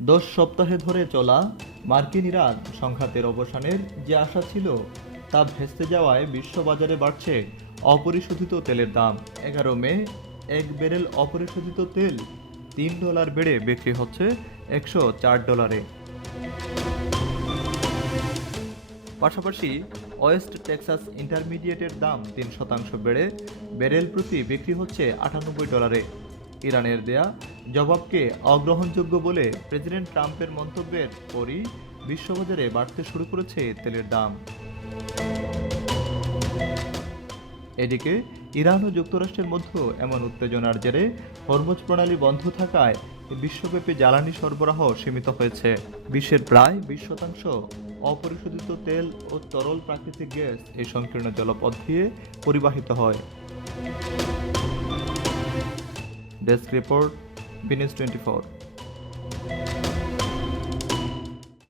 10 সপ্তাহে ধরে চলা মার্কিন ইরান সংঘাতের অবসানের যে আশা ছিল তা ভেস্তে যাওয়ায় বিশ্ববাজারে বাড়ছে অপরিশোধিত তেলের দাম। 11 মে এক ব্যারেল অপরিশোধিত তেল $3 বেড়ে বিক্রি হচ্ছে $104। পাশাপাশি ওয়েস্ট টেক্সাস ইন্টারমিডিয়েটের দাম 3% বেড়ে ব্যারেল প্রতি বিক্রি হচ্ছে $98। ইরানের দেয়া জবাবকে অগ্রহণযোগ্য বলে প্রেসিডেন্ট ট্রাম্পের মন্তব্যের পরই বিশ্ববাজারে বাড়তে শুরু করেছে তেলের দাম। এদিকে ইরান ও যুক্তরাষ্ট্রের মধ্যে এমন উত্তেজনার জেরে হরমুজ প্রণালী বন্ধ থাকায় বিশ্বব্যাপী জ্বালানি সরবরাহ সীমিত হয়েছে। বিশ্বের প্রায় 20% অপরিশোধিত তেল ও তরল প্রাকৃতিক গ্যাস এই সংকীর্ণ জলপথ দিয়ে পরিবাহিত হয়। Desk report, BNews 24।